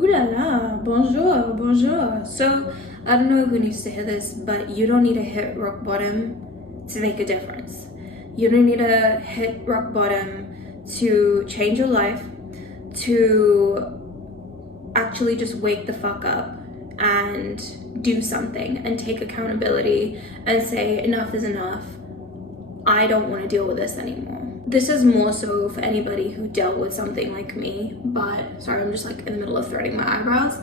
Ooh la la, bonjour, bonjour. So, I don't know who needs to hear this, but you don't need to hit rock bottom to make a difference. You don't need to hit rock bottom to change your life, to actually just wake the fuck up and do something and take accountability and say enough is enough. I don't want to deal with this anymore. This is more so for anybody who dealt with something like me, but sorry, I'm just like in the middle of threading my eyebrows.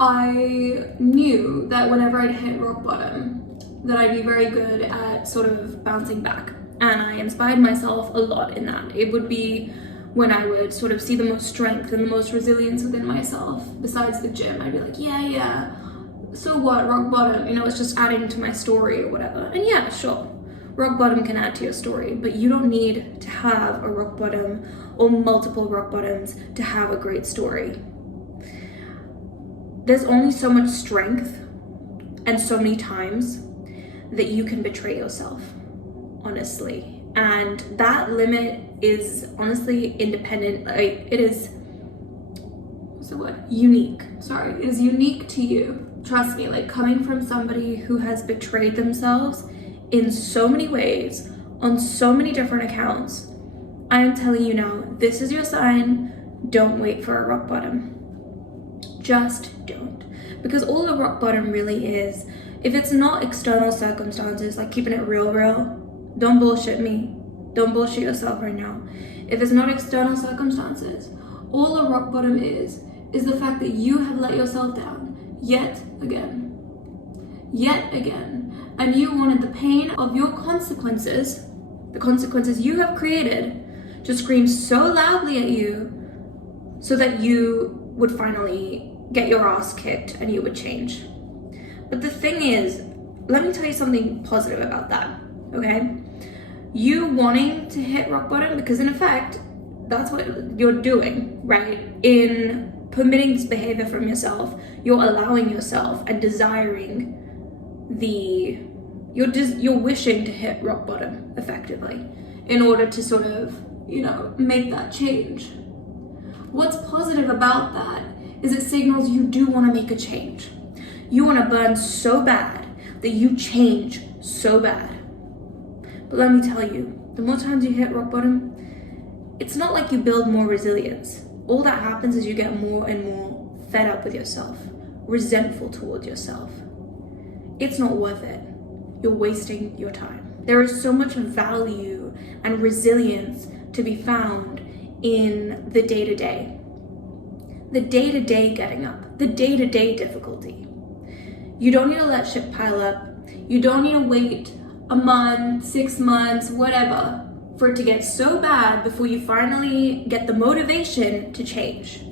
I knew that whenever I'd hit rock bottom, that I'd be very good at sort of bouncing back. And I inspired myself a lot in that. It would be when I would sort of see the most strength and the most resilience within myself. Besides the gym, I'd be like, yeah, so what, rock bottom? You know, it's just adding to my story or whatever. And yeah, sure. Rock bottom can add to your story, but you don't need to have a rock bottom or multiple rock bottoms to have a great story. There's only so much strength and so many times that you can betray yourself, honestly. And that limit is honestly independent. Like, it is, what's the word? Unique. Sorry, it is unique to you. Trust me, like coming from somebody who has betrayed themselves in so many ways, on so many different accounts, I am telling you now, this is your sign. Don't wait for a rock bottom. Just don't. Because all a rock bottom really is, if it's not external circumstances, like keeping it real, don't bullshit me. Don't bullshit yourself right now. If it's not external circumstances, all a rock bottom is the fact that you have let yourself down yet again. And you wanted the pain of your consequences, the consequences you have created, to scream so loudly at you so that you would finally get your ass kicked and you would change. But the thing is, let me tell you something positive about that, okay? You wanting to hit rock bottom, because in effect, that's what you're doing, right? In permitting this behavior from yourself, you're allowing yourself and desiring you're wishing to hit rock bottom effectively in order to sort of, make that change. What's positive about that is it signals you do want to make a change. You want to burn so bad that you change so bad. But let me tell you, the more times you hit rock bottom, it's not like you build more resilience. All that happens is you get more and more fed up with yourself, resentful towards yourself. It's not worth it. You're wasting your time. There is so much value and resilience to be found in the day-to-day. The day-to-day getting up, the day-to-day difficulty. You don't need to let shit pile up. You don't need to wait a month, 6 months, whatever, for it to get so bad before you finally get the motivation to change.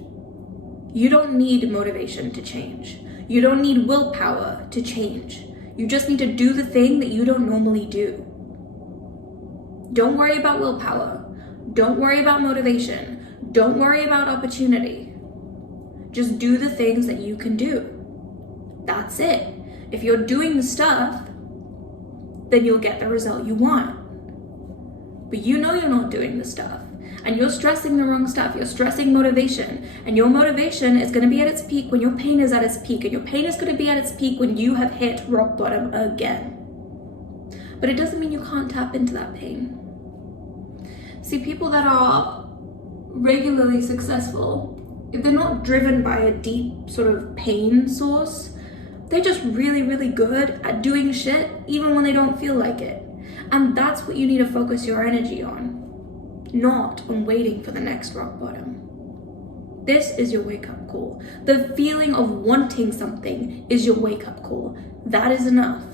You don't need motivation to change. You don't need willpower to change. You just need to do the thing that you don't normally do. Don't worry about willpower. Don't worry about motivation. Don't worry about opportunity. Just do the things that you can do. That's it. If you're doing the stuff, then you'll get the result you want. But you know you're not doing the stuff. And you're stressing the wrong stuff. You're stressing motivation. And your motivation is going to be at its peak when your pain is at its peak. And your pain is going to be at its peak when you have hit rock bottom again. But it doesn't mean you can't tap into that pain. See, people that are regularly successful, if they're not driven by a deep sort of pain source, they're just really, really good at doing shit even when they don't feel like it. And that's what you need to focus your energy on. Not on waiting for the next rock bottom. This is your wake-up call. The feeling of wanting something is your wake-up call. That is enough.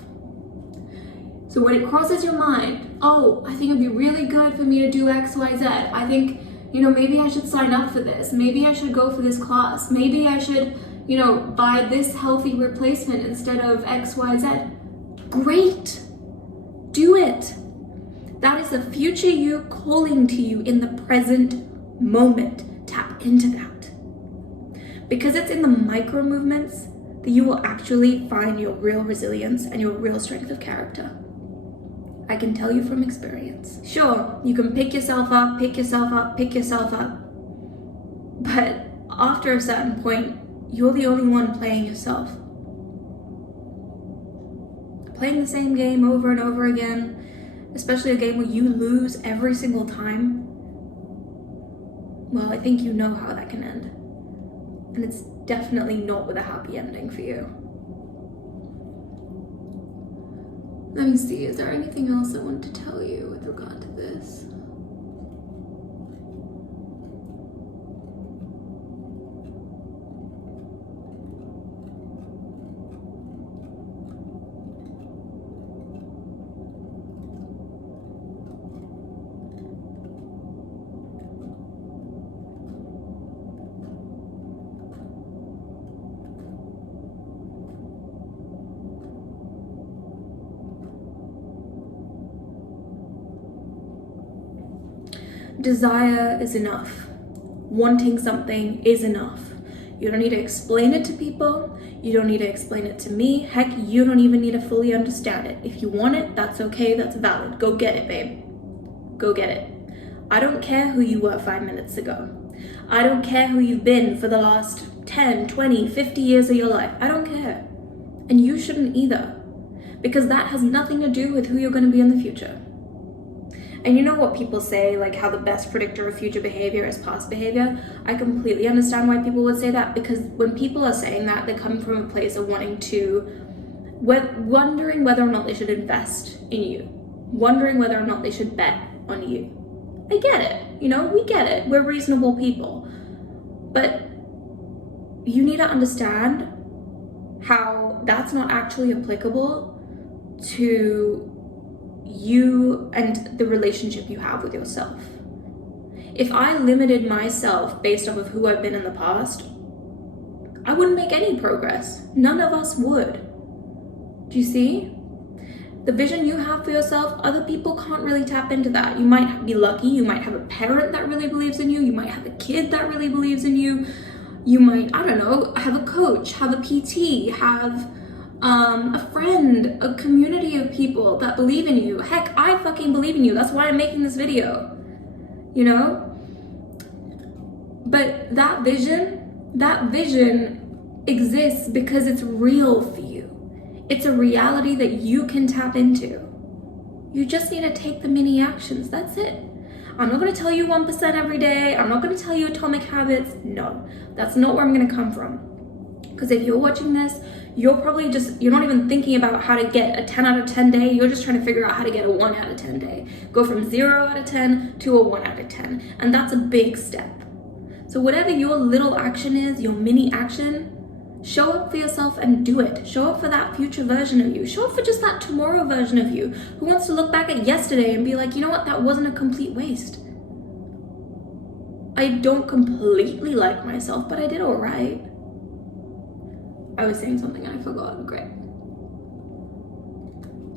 So when it crosses your mind, oh, I think it'd be really good for me to do X, Y, Z. I think, maybe I should sign up for this. Maybe I should go for this class. Maybe I should, buy this healthy replacement instead of X, Y, Z. Great. Do it. That is the future you calling to you in the present moment. Tap into that. Because it's in the micro movements that you will actually find your real resilience and your real strength of character. I can tell you from experience. Sure, you can pick yourself up, but after a certain point, you're the only one playing yourself. Playing the same game over and over again, especially a game where you lose every single time, well, I think you know how that can end. And it's definitely not with a happy ending for you. Let me see, is there anything else I want to tell you with regard to this? Desire is enough. Wanting something is enough. You don't need to explain it to people. You don't need to explain it to me. Heck, you don't even need to fully understand it. If you want it, that's okay, that's valid. Go get it, babe. Go get it. I don't care who you were 5 minutes ago. I don't care who you've been for the last 10, 20, 50 years of your life. I don't care. And you shouldn't either. Because that has nothing to do with who you're going to be in the future. And you know what people say, like how the best predictor of future behavior is past behavior? I completely understand why people would say that, because when people are saying that, they come from a place of wondering whether or not they should invest in you, wondering whether or not they should bet on you. I get it, you know, we get it, we're reasonable people. But you need to understand how that's not actually applicable to you and the relationship you have with yourself. If I limited myself based off of who I've been in the past, I wouldn't make any progress. None of us would. Do you see? The vision you have for yourself, other people can't really tap into that. You might be lucky, you might have a parent that really believes in you, you might have a kid that really believes in you, you might, I don't know, have a coach, have a PT, have a friend, a community of people that believe in you. Heck, I fucking believe in you. That's why I'm making this video, you know? But that vision exists because it's real for you. It's a reality that you can tap into. You just need to take the mini actions. That's it. I'm not going to tell you 1% every day. I'm not going to tell you atomic habits. No, that's not where I'm going to come from. Because if you're watching this, you're not even thinking about how to get a 10 out of 10 day. You're just trying to figure out how to get a 1 out of 10 day. Go from 0 out of 10 to a 1 out of 10. And that's a big step. So whatever your little action is, your mini action, show up for yourself and do it. Show up for that future version of you. Show up for just that tomorrow version of you who wants to look back at yesterday and be like, you know what, that wasn't a complete waste. I don't completely like myself, but I did all right. I was saying something and I forgot. Great.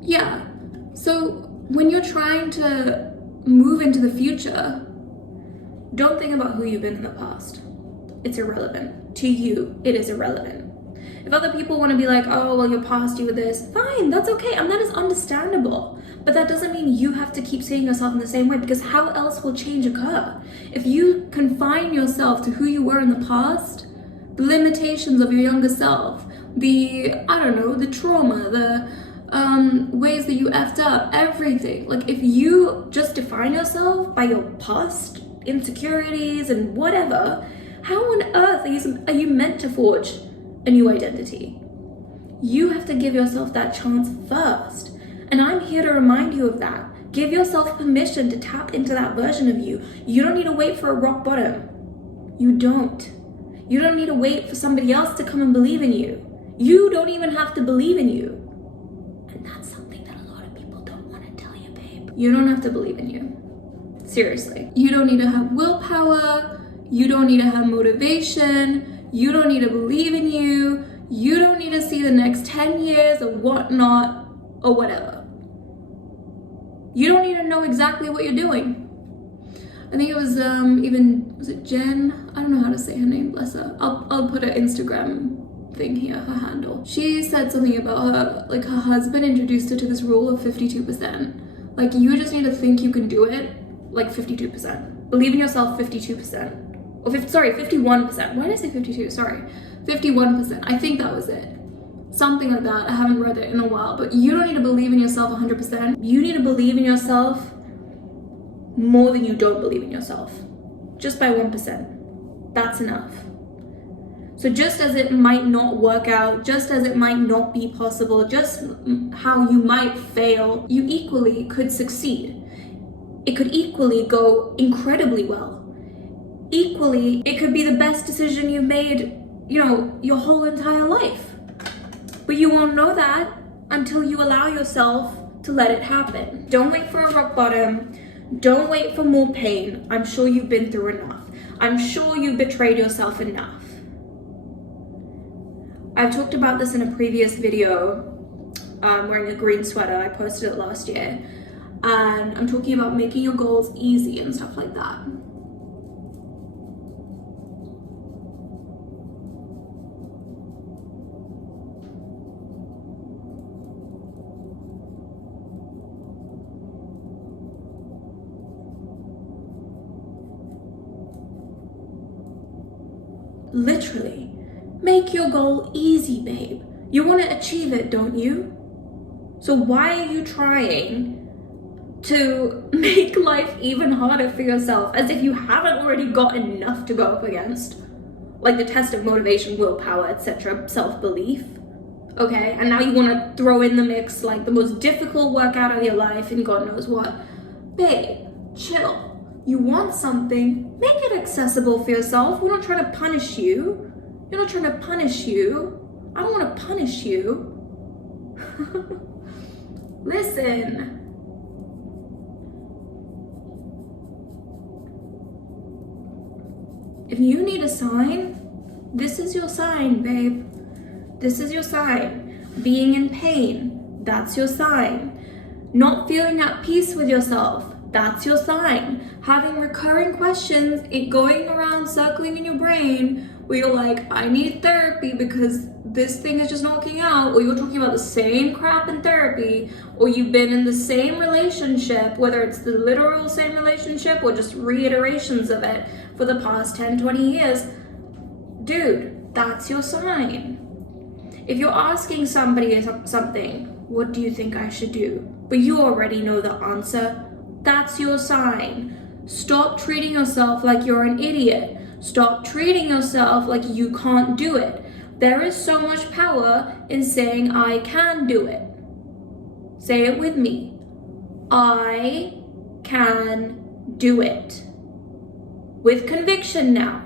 Yeah. So when you're trying to move into the future, don't think about who you've been in the past. It's irrelevant. To you, it is irrelevant. If other people want to be like, oh, well, you're past, you were this, fine, that's okay. And that is understandable. But that doesn't mean you have to keep seeing yourself in the same way, because how else will change occur? If you confine yourself to who you were in the past, the limitations of your younger self, the trauma, the ways that you effed up, everything. Like, if you just define yourself by your past insecurities and whatever, how on earth are you meant to forge a new identity? You have to give yourself that chance first. And I'm here to remind you of that. Give yourself permission to tap into that version of you. You don't need to wait for a rock bottom. You don't. You don't need to wait for somebody else to come and believe in you. You don't even have to believe in you. And that's something that a lot of people don't want to tell you, babe. You don't have to believe in you. Seriously. You don't need to have willpower. You don't need to have motivation. You don't need to believe in you. You don't need to see the next 10 years or whatnot or whatever. You don't need to know exactly what you're doing. I think it was was it Jen? I don't know how to say her name, bless her. I'll put her Instagram thing here, her handle. She said something about her husband introduced her to this rule of 52%. Like, you just need to think you can do it, like 52%. Believe in yourself 52%. Or 51%. Why did I say 52? Sorry. 51%. I think that was it. Something like that. I haven't read it in a while. But you don't need to believe in yourself 100%. You need to believe in yourself more than you don't believe in yourself. Just by 1%. That's enough. So just as it might not work out, just as it might not be possible, just how you might fail, you equally could succeed. It could equally go incredibly well. Equally, it could be the best decision you've made, your whole entire life. But you won't know that until you allow yourself to let it happen. Don't wait for a rock bottom. Don't wait for more pain. I'm sure you've been through enough. I'm sure you betrayed yourself enough. I've talked about this in a previous video, wearing a green sweater. I posted it last year. And I'm talking about making your goals easy and stuff like that. Literally, make your goal easy, babe. You want to achieve it, don't you? So why are you trying to make life even harder for yourself, as if you haven't already got enough to go up against? Like the test of motivation, willpower, etc., self-belief. Okay, and now you want to throw in the mix like the most difficult workout of your life and God knows what. Babe, chill. You want something, make it accessible for yourself. We're not trying to punish you. You're not trying to punish you. I don't want to punish you. Listen. If you need a sign, this is your sign, babe. This is your sign. Being in pain, that's your sign. Not feeling at peace with yourself, that's your sign. Having recurring questions, it going around circling in your brain where you're like, I need therapy because this thing is just not working out, or you're talking about the same crap in therapy, or you've been in the same relationship, whether it's the literal same relationship or just reiterations of it for the past 10, 20 years. Dude, that's your sign. If you're asking somebody something, what do you think I should do? But you already know the answer. That's your sign. Stop treating yourself like you're an idiot. Stop treating yourself like you can't do it. There is so much power in saying I can do it. Say it with me. I can do it. With conviction now.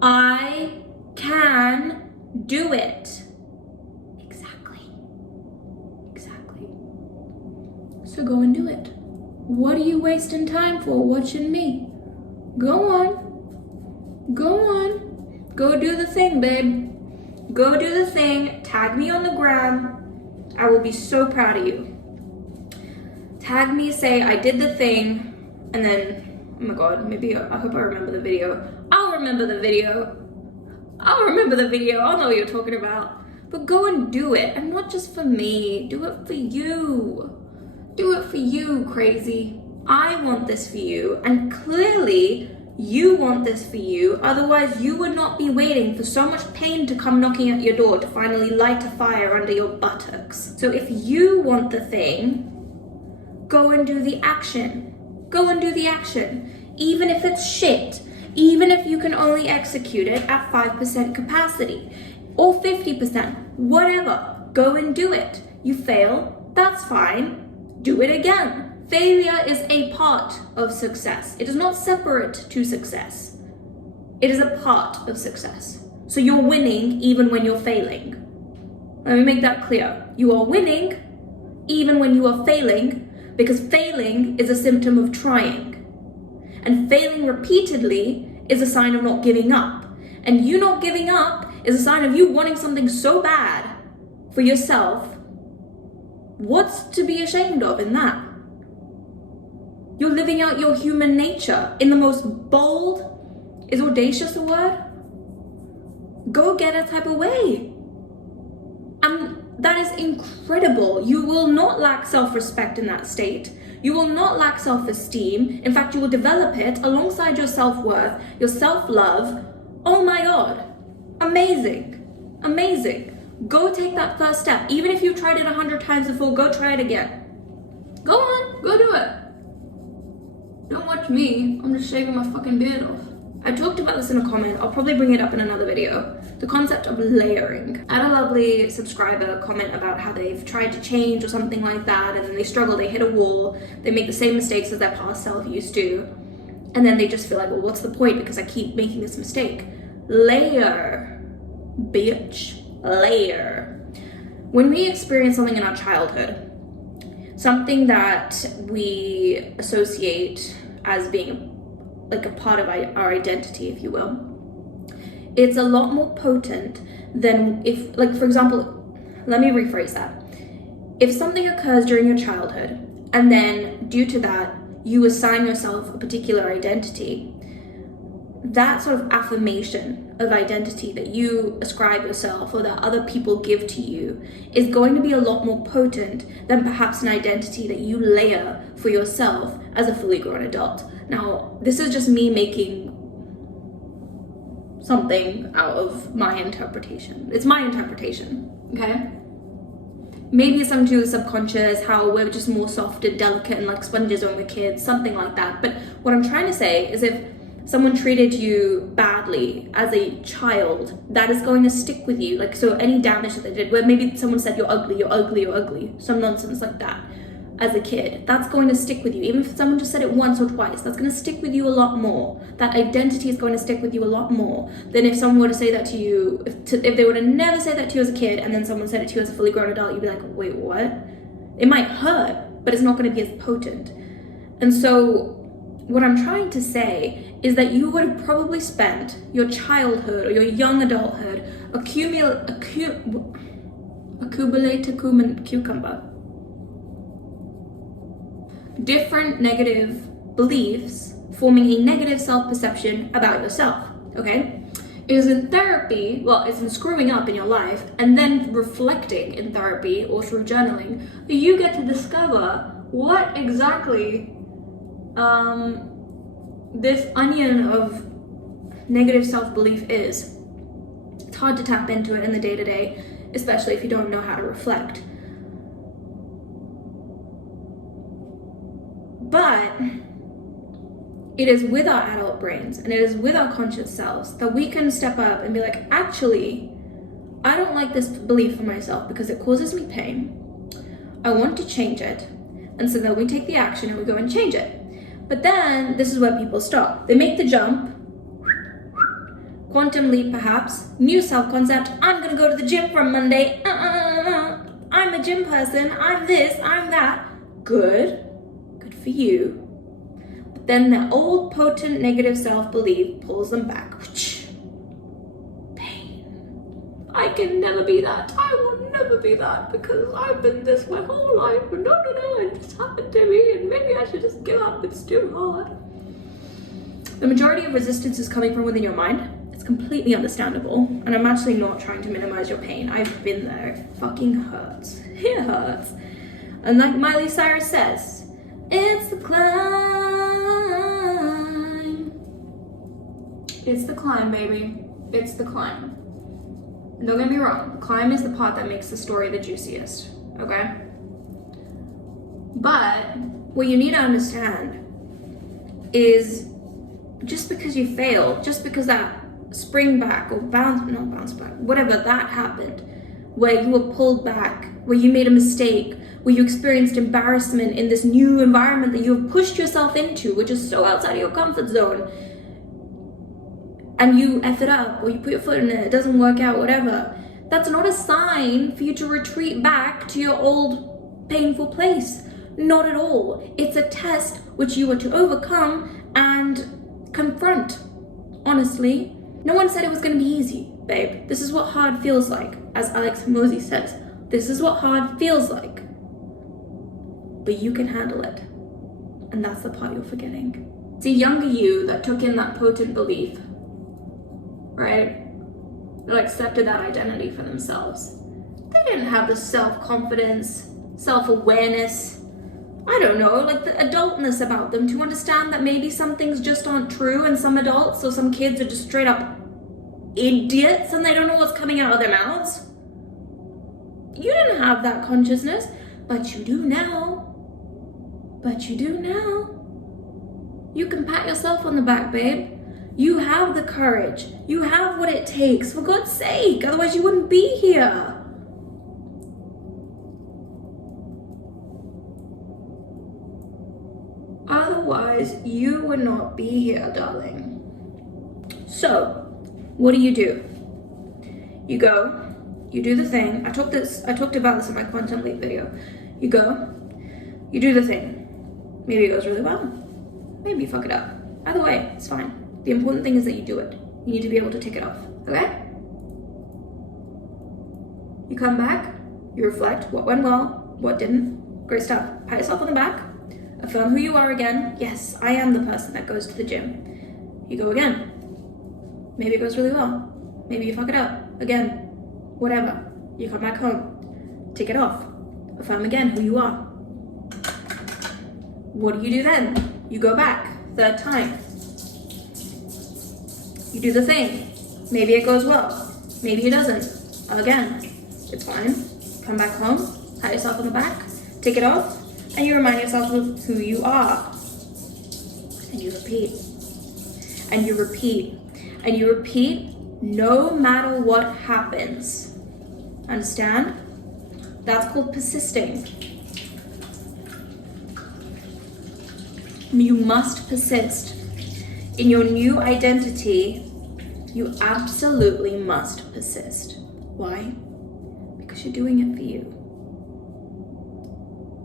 I can do it. Exactly. So go and do it. What are you wasting time for watching me? Go on. Go do the thing, babe. Go do the thing. Tag me on the gram. I will be so proud of you. Tag me, say I did the thing, and then, oh my God, maybe I hope I remember the video. I'll remember the video. I'll know what you're talking about. But go and do it, and not just for me. Do it for you. Do it for you, crazy. I want this for you, and clearly you want this for you. Otherwise, you would not be waiting for so much pain to come knocking at your door to finally light a fire under your buttocks. So if you want the thing, go and do the action. Go and do the action. Even if it's shit. Even if you can only execute it at 5% capacity. Or 50%. Whatever. Go and do it. You fail. That's fine. Do it again. Failure is a part of success. It is not separate to success. It is a part of success. So you're winning even when you're failing. Let me make that clear. You are winning even when you are failing, because failing is a symptom of trying. And failing repeatedly is a sign of not giving up. And you not giving up is a sign of you wanting something so bad for yourself. What's to be ashamed of in that? You're living out your human nature in the most bold, is audacious a word? Go-getter type of way. And that is incredible. You will not lack self-respect in that state. You will not lack self-esteem. In fact, you will develop it alongside your self-worth, your self-love. Oh my God. Amazing. Amazing. Go take that first step. Even if you tried it 100 times before, go try it again. Go on, go do it. Don't watch me. I'm just shaving my fucking beard off. I talked about this in a comment. I'll probably bring it up in another video. The concept of layering. I had a lovely subscriber comment about how they've tried to change or something like that, and then they struggle, they hit a wall, they make the same mistakes as their past self used to, and then they just feel like, well, what's the point because I keep making this mistake? Layer. Bitch. Layer. When we experience something in our childhood, something that we associate as being like a part of our identity, if you will, it's a lot more potent than if, like, for example, let me rephrase that. If something occurs during your childhood and then due to that you assign yourself a particular identity, that sort of affirmation of identity that you ascribe yourself or that other people give to you is going to be a lot more potent than perhaps an identity that you layer for yourself as a fully grown adult. Now, this is just me making something out of my interpretation. It's my interpretation, okay? Maybe it's something to do with subconscious, how we're just more soft and delicate and like sponges when we're kids, something like that. But what I'm trying to say is if someone treated you badly as a child, that is going to stick with you. Like, so any damage that they did, where maybe someone said you're ugly, you're ugly, you're ugly, some nonsense like that as a kid, that's going to stick with you. Even if someone just said it once or twice, that's going to stick with you a lot more. That identity is going to stick with you a lot more than if someone were to say that to you, if they were to never say that to you as a kid and then someone said it to you as a fully grown adult, you'd be like, wait, what? It might hurt, but it's not going to be as potent. And so what I'm trying to say is that you would have probably spent your childhood or your young adulthood different negative beliefs, forming a negative self-perception about yourself, okay? It is in therapy, well, it's in screwing up in your life and then reflecting in therapy or through journaling, that you get to discover what exactly this onion of negative self-belief is. It's hard to tap into it in the day-to-day, especially if you don't know how to reflect. But it is with our adult brains and it is with our conscious selves that we can step up and be like, actually, I don't like this belief for myself because it causes me pain. I want to change it. And so then we take the action and we go and change it. But then this is where people stop. They make the jump, quantum leap perhaps, new self-concept, I'm gonna go to the gym from Monday, I'm a gym person, I'm this, I'm that. Good for you. But then the old potent negative self-belief pulls them back. Pain. I can never be that. I will never be that because I've been this my whole life and it just happened to me and maybe I should just give up. It's too hard. The majority of resistance is coming from within your mind. It's completely understandable, and I'm actually not trying to minimize your pain. I've been there. It fucking hurts. It hurts. And like Miley Cyrus says, it's the climb. It's the climb, baby. It's the climb. And don't get me wrong, the climb is the part that makes the story the juiciest, okay? But what you need to understand is just because you failed, just because that spring back or bounce back, whatever that happened, where you were pulled back, where you made a mistake, where you experienced embarrassment in this new environment that you have pushed yourself into, which is so outside of your comfort zone, and you F it up, or you put your foot in it, it doesn't work out, whatever, that's not a sign for you to retreat back to your old painful place. Not at all. It's a test which you are to overcome and confront. Honestly, no one said it was going to be easy, babe. This is what hard feels like, as Alex Mosey says. This is what hard feels like. But you can handle it. And that's the part you're forgetting. It's a younger you that took in that potent belief, right? That accepted that identity for themselves. They didn't have the self-confidence, self-awareness, I don't know, like the adultness about them, to understand that maybe some things just aren't true, and some adults or some kids are just straight up idiots and they don't know what's coming out of their mouths. You didn't have that consciousness, but you do now. But you do now. You can pat yourself on the back, babe. You have the courage. You have what it takes, for God's sake, otherwise you wouldn't be here. Otherwise, you would not be here, darling. So, what do? You go, you do the thing. I talked about this in my quantum leap video. You go, you do the thing. Maybe it goes really well. Maybe you fuck it up. Either way, it's fine. The important thing is that you do it. You need to be able to tick it off, okay? You come back, you reflect what went well, what didn't. Great stuff. Pat yourself on the back. Affirm who you are again. Yes, I am the person that goes to the gym. You go again. Maybe it goes really well. Maybe you fuck it up. Again. Whatever. You come back home. Tick it off. Affirm again who you are. What do you do then? You go back. Third time. You do the thing. Maybe it goes well. Maybe it doesn't. Again. It's fine. Come back home. Pat yourself on the back. Tick it off. And you remind yourself of who you are. And you repeat. And you repeat. And you repeat no matter what happens. Understand? That's called persisting. You must persist. In your new identity, you absolutely must persist. Why? Because you're doing it for you.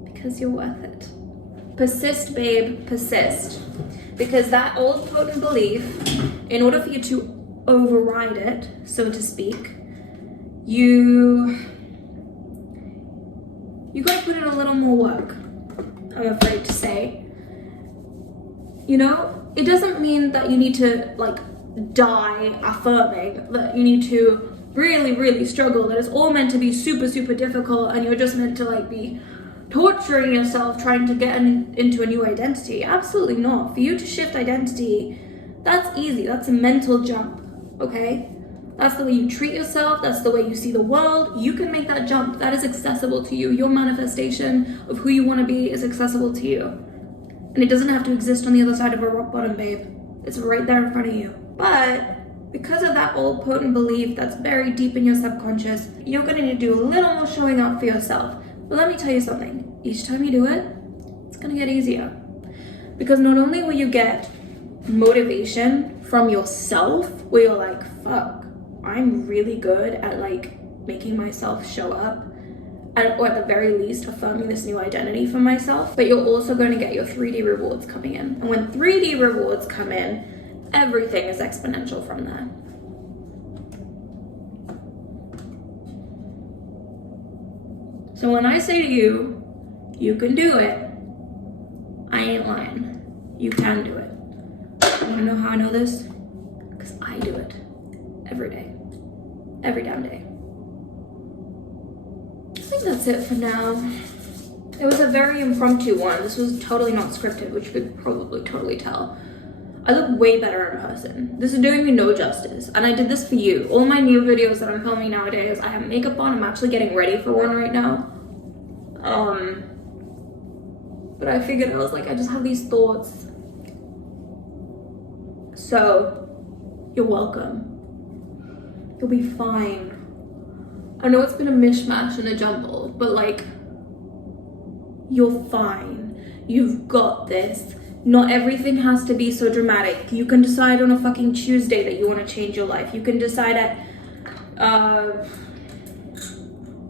Because you're worth it. Persist, babe, persist. Because that old potent belief, in order for you to override it, so to speak, you gotta put in a little more work, I'm afraid to say. You know, it doesn't mean that you need to like die affirming, that you need to really, really struggle, that it's all meant to be super, super difficult and you're just meant to like be torturing yourself trying to get into a new identity. Absolutely not. For you to shift identity, that's easy. That's a mental jump, okay? That's the way you treat yourself. That's the way you see the world. You can make that jump. That is accessible to you. Your manifestation of who you want to be is accessible to you. And it doesn't have to exist on the other side of a rock bottom, babe. It's right there in front of you. But because of that old potent belief that's buried deep in your subconscious, you're going to need to do a little more showing up for yourself. But let me tell you something. Each time you do it, it's going to get easier. Because not only will you get motivation from yourself, where you're like, fuck, I'm really good at like making myself show up, or at the very least affirming this new identity for myself, but you're also going to get your 3D rewards coming in. And when 3D rewards come in, everything is exponential from there. So when I say to you, you can do it, I ain't lying. You can do it. You wanna know how I know this? Because I do it every day. Every damn day. I think that's it for now. It was a very impromptu one. This was totally not scripted, which you could probably totally tell. I look way better in person. This is doing me no justice. And I did this for you. All my new videos that I'm filming nowadays, I have makeup on. I'm actually getting ready for one right now. But I figured, I was like, I just have these thoughts. So, you're welcome. You'll be fine. I know it's been a mishmash and a jumble, but like, you're fine. You've got this. Not everything has to be so dramatic. You can decide on a fucking Tuesday that you want to change your life. You can decide at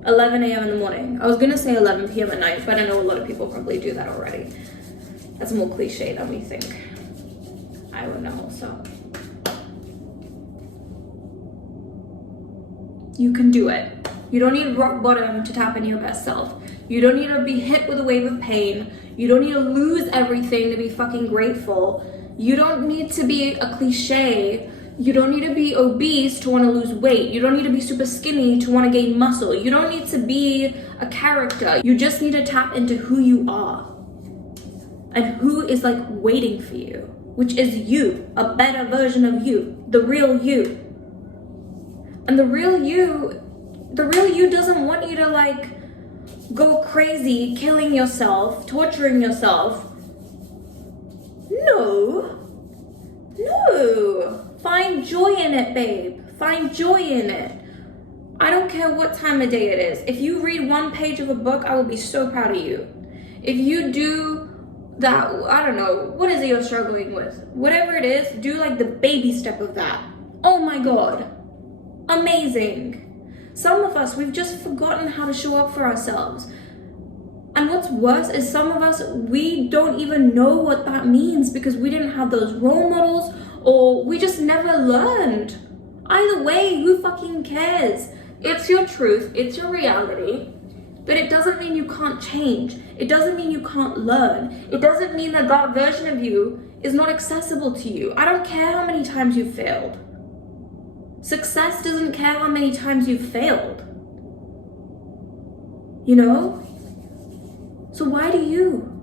11 a.m. in the morning. I was gonna say 11 p.m. at night, but I know a lot of people probably do that already. That's more cliche than we think. I would know, so. You can do it. You don't need rock bottom to tap into your best self. You don't need to be hit with a wave of pain. You don't need to lose everything to be fucking grateful. You don't need to be a cliche. You don't need to be obese to want to lose weight. You don't need to be super skinny to want to gain muscle. You don't need to be a character. You just need to tap into who you are. and who is like waiting for you, which is you, a better version of you, the real you. And the real you doesn't want you to like go crazy, killing yourself, torturing yourself. No. Find joy in it, babe. Find joy in it. I don't care what time of day it is. If you read one page of a book, I will be so proud of you. If you do that, I don't know, what is it you're struggling with? Whatever it is, do like the baby step of that. Oh my God. Amazing. Some of us, we've just forgotten how to show up for ourselves. And what's worse is some of us, we don't even know what that means because we didn't have those role models, or we just never learned. Either way, who fucking cares? It's your truth, it's your reality, but it doesn't mean you can't change. It doesn't mean you can't learn. It doesn't mean that version of you is not accessible to you. I don't care how many times you've failed. Success doesn't care how many times you've failed. You know? So why do you?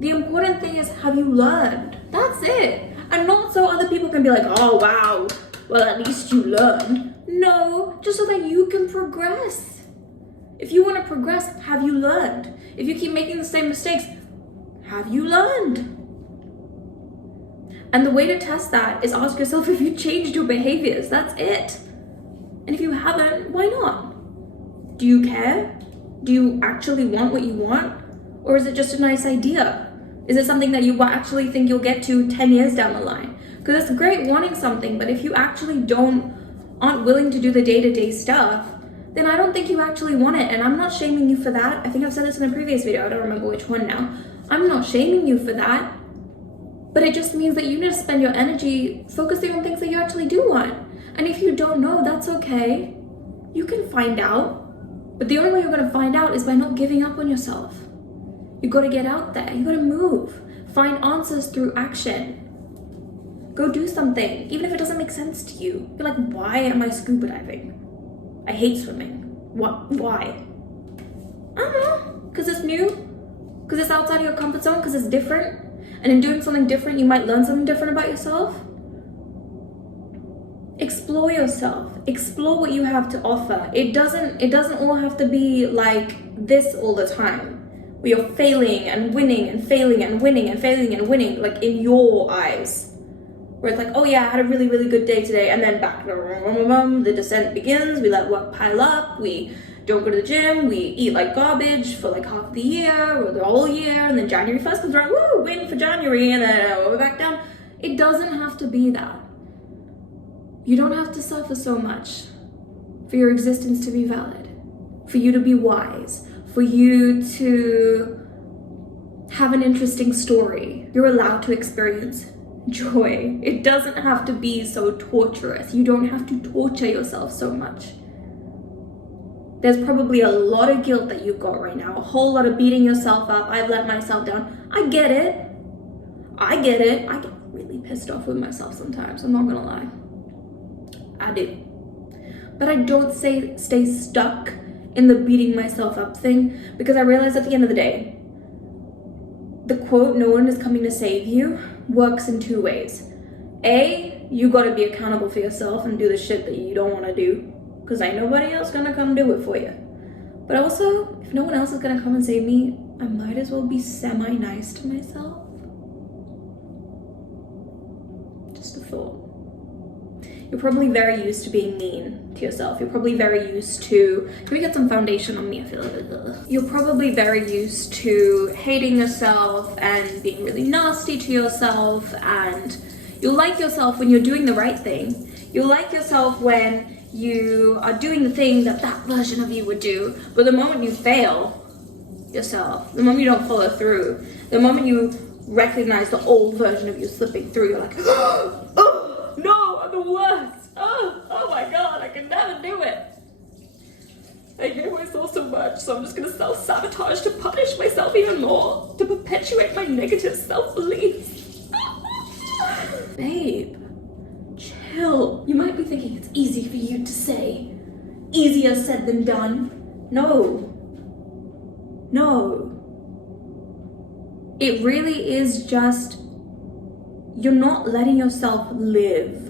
The important thing is, have you learned? That's it. And not so other people can be like, oh wow, well at least you learned. No, just so that you can progress. If you want to progress, have you learned? If you keep making the same mistakes, have you learned? And the way to test that is ask yourself if you changed your behaviors. That's it. And if you haven't, why not? Do you care? Do you actually want what you want? Or is it just a nice idea? Is it something that you actually think you'll get to 10 years down the line? Because it's great wanting something, but if you actually aren't willing to do the day-to-day stuff, then I don't think you actually want it. And I'm not shaming you for that. I think I've said this in a previous video. I don't remember which one now. I'm not shaming you for that. But it just means that you need to spend your energy focusing on things that you actually do want. And if you don't know, that's okay. You can find out. But the only way you're going to find out is by not giving up on yourself. You got to get out there. You got to move. Find answers through action. Go do something, even if it doesn't make sense to you. You're like, why am I scuba diving? I hate swimming. What? Why? I don't know. Because it's new. Because it's outside of your comfort zone. Because it's different. And in doing something different, you might learn something different about yourself. Explore yourself. Explore what you have to offer. It doesn't all have to be like this all the time, where you're failing and winning and failing and winning and failing and winning, like in your eyes. Where it's like, oh yeah, I had a really, really good day today, and then back, the descent begins, we let work pile up, we don't go to the gym, we eat like garbage for like half the year, or the whole year, and then January 1st comes around, woo, win for January, and then we're back down. It doesn't have to be that. You don't have to suffer so much for your existence to be valid, for you to be wise, for you to have an interesting story. You're allowed to experience joy. It doesn't have to be so torturous. You don't have to torture yourself so much. There's probably a lot of guilt that you've got right now, a whole lot of beating yourself up. I've let myself down. I get it. I get really pissed off with myself sometimes, I'm not gonna lie. I do. But I don't stay stuck in the beating myself up thing, because I realize at the end of the day, the quote, no one is coming to save you, works in two ways. A, you gotta be accountable for yourself and do the shit that you don't wanna do, because ain't nobody else gonna come do it for you. But also, if no one else is gonna come and save me, I might as well be semi-nice to myself. Just a thought. You're probably very used to being mean to yourself. You're probably very used to, can we get some foundation on me? I feel like you're probably very used to hating yourself and being really nasty to yourself, and you'll like yourself when you're doing the right thing. You'll like yourself when you are doing the thing that version of you would do. But the moment you fail yourself, the moment you don't follow through, the moment you recognize the old version of you slipping through, you're like, oh, no, I'm the worst. Oh my God, I can never do it. I hate myself so much, so I'm just gonna self-sabotage to punish myself even more, to perpetuate my negative self-beliefs. Babe, chill. You might be thinking it's easy for you to say. Easier said than done. No, No. It really is just, you're not letting yourself live.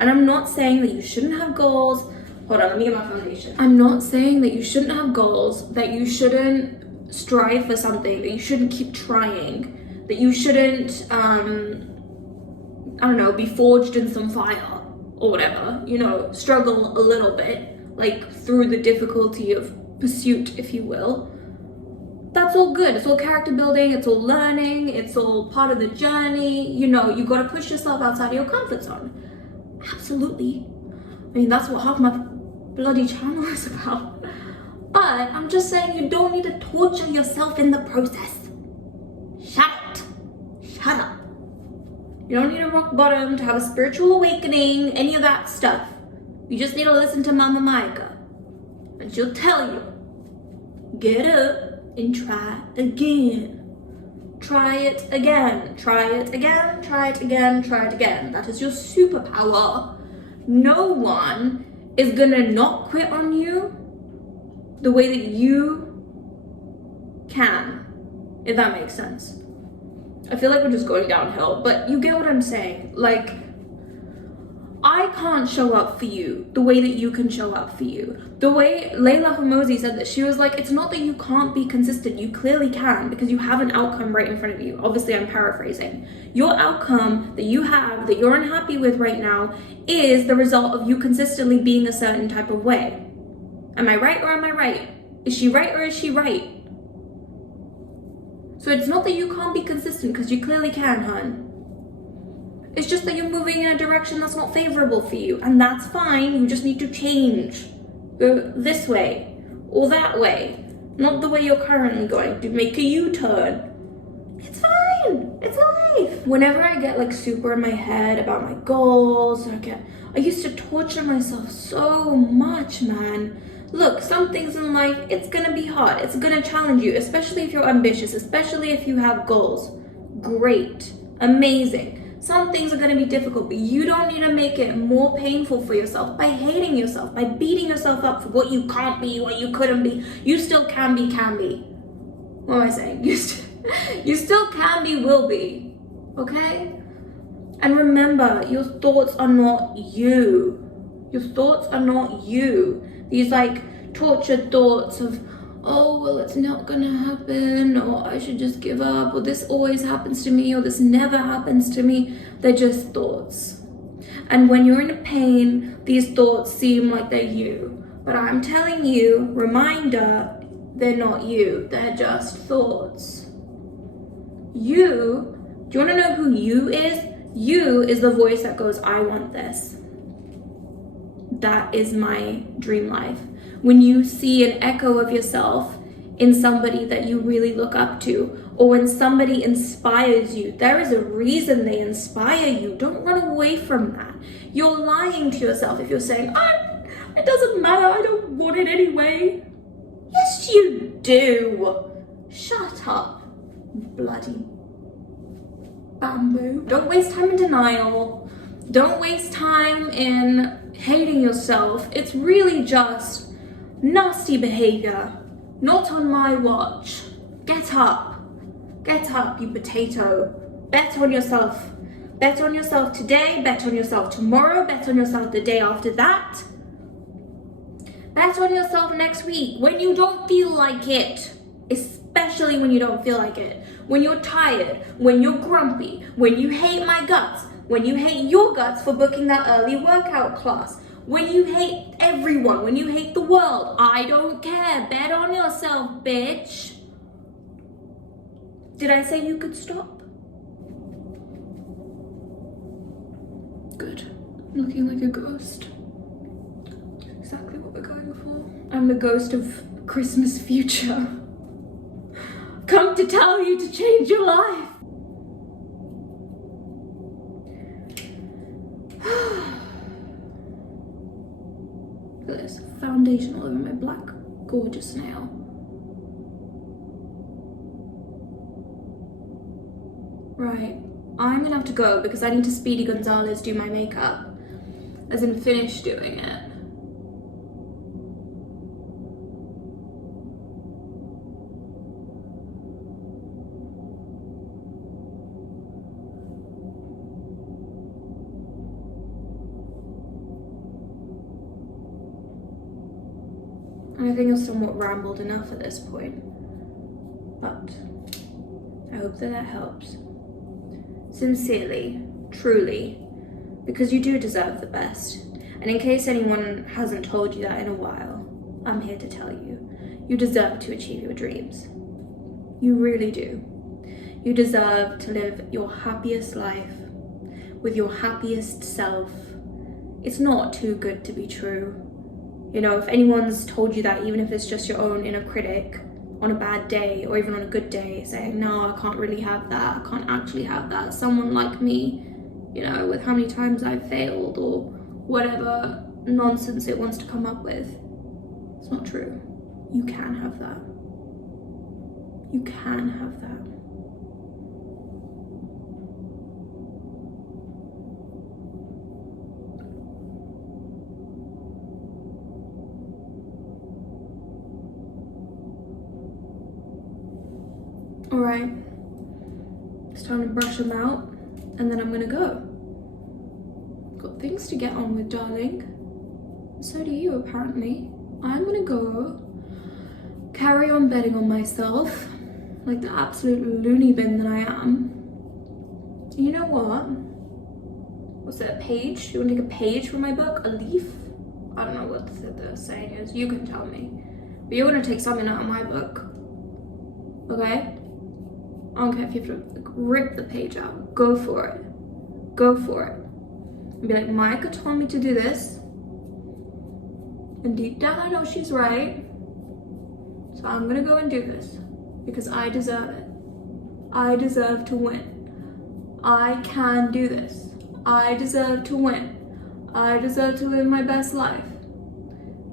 And I'm not saying that you shouldn't have goals. Hold on, let me get my foundation. I'm not saying that you shouldn't have goals, that you shouldn't strive for something, that you shouldn't keep trying, that you shouldn't, I don't know, be forged in some fire or whatever, you know, struggle a little bit, like through the difficulty of pursuit, if you will. That's all good. It's all character building, it's all learning, it's all part of the journey. You know, you gotta push yourself outside of your comfort zone. Absolutely. I mean, that's what half my bloody channel is about. But I'm just saying, you don't need to torture yourself in the process. Shut up. You don't need a rock bottom to have a spiritual awakening, any of that stuff. You just need to listen to Mama Mahika, and she'll tell you, get up and try again. Try it again. Try it again. Try it again. Try it again. That is your superpower. No one is gonna not quit on you the way that you can, if that makes sense. I feel like we're just going downhill, but you get what I'm saying. Like, I can't show up for you the way that you can show up for you. The way Layla Hormozi said that, she was like, it's not that you can't be consistent, you clearly can, because you have an outcome right in front of you. Obviously, I'm paraphrasing. Your outcome that you have, that you're unhappy with right now, is the result of you consistently being a certain type of way. Am I right or am I right? Is she right or is she right? So it's not that you can't be consistent, because you clearly can, hun. It's just that you're moving in a direction that's not favorable for you, and that's fine. You just need to change. Go this way or that way, not the way you're currently going. To make a U-turn. It's fine. It's life. Whenever I get like super in my head about my goals, I used to torture myself so much, man. Look, some things in life, it's gonna be hard. It's gonna challenge you, especially if you're ambitious, especially if you have goals. Great, amazing. Some things are going to be difficult, but you don't need to make it more painful for yourself by hating yourself, by beating yourself up for what you can't be, what you couldn't be. You still can be. What am I saying? You still can be, will be. Okay? And remember, your thoughts are not you. Your thoughts are not you. These like tortured thoughts of, oh, well, it's not gonna happen, or I should just give up, or this always happens to me, or this never happens to me. They're just thoughts. And when you're in pain, these thoughts seem like they're you. But I'm telling you, reminder, they're not you. They're just thoughts. You, do you wanna know who you is? You is the voice that goes, I want this. That is my dream life. When you see an echo of yourself in somebody that you really look up to, or when somebody inspires you, there is a reason they inspire you. Don't run away from that. You're lying to yourself if you're saying, it doesn't matter, I don't want it anyway. Yes, you do. Shut up, bloody bamboo. Don't waste time in denial. Don't waste time in hating yourself. It's really just nasty behavior. Not on my watch. Get up. Get up, you potato. Bet on yourself. Bet on yourself today, bet on yourself tomorrow, bet on yourself the day after that. Bet on yourself next week when you don't feel like it. Especially when you don't feel like it. When you're tired, when you're grumpy, when you hate my guts, when you hate your guts for booking that early workout class, when you hate everyone, when you hate the world. I don't care. Bet on yourself, bitch. Did I say you could stop? Good. I'm looking like a ghost. Exactly what we're going for. I'm the ghost of Christmas future. Come to tell you to change your life. Look at this foundation all over my black, gorgeous nail. Right, I'm gonna have to go because I need to Speedy Gonzalez do my makeup. As in finish doing it. And I think I've somewhat rambled enough at this point. But I hope that helps. Sincerely, truly, because you do deserve the best. And in case anyone hasn't told you that in a while, I'm here to tell you, you deserve to achieve your dreams. You really do. You deserve to live your happiest life with your happiest self. It's not too good to be true. You know, if anyone's told you that, even if it's just your own inner critic, on a bad day or even on a good day, saying, no, I can't really have that, I can't actually have that, someone like me, you know, with how many times I've failed or whatever nonsense it wants to come up with, it's not true. You can have that. You can have that. Alright, it's time to brush them out, and then I'm gonna go. Got things to get on with, darling. So do you, apparently. I'm gonna go carry on betting on myself, like the absolute loony bin that I am. You know what? What's it, a page? You wanna take a page from my book? A leaf? I don't know what the saying is, you can tell me. But you're gonna take something out of my book, okay? I don't care if you have to rip the page out. Go for it. Go for it. And be like, Mahika told me to do this. And deep down I know she's right. So I'm gonna go and do this. Because I deserve it. I deserve to win. I can do this. I deserve to win. I deserve to live my best life.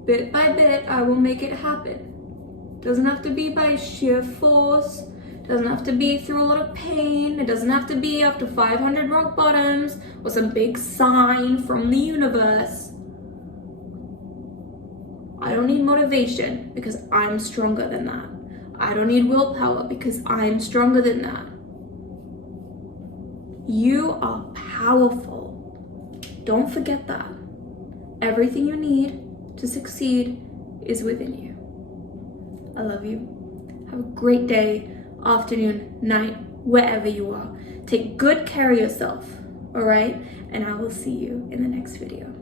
Bit by bit, I will make it happen. Doesn't have to be by sheer force. Doesn't have to be through a lot of pain. It doesn't have to be after 500 rock bottoms or some big sign from the universe. I don't need motivation because I'm stronger than that. I don't need willpower because I'm stronger than that. You are powerful. Don't forget that. Everything you need to succeed is within you. I love you. Have a great day, afternoon, night, wherever you are. Take good care of yourself, all right? And I will see you in the next video.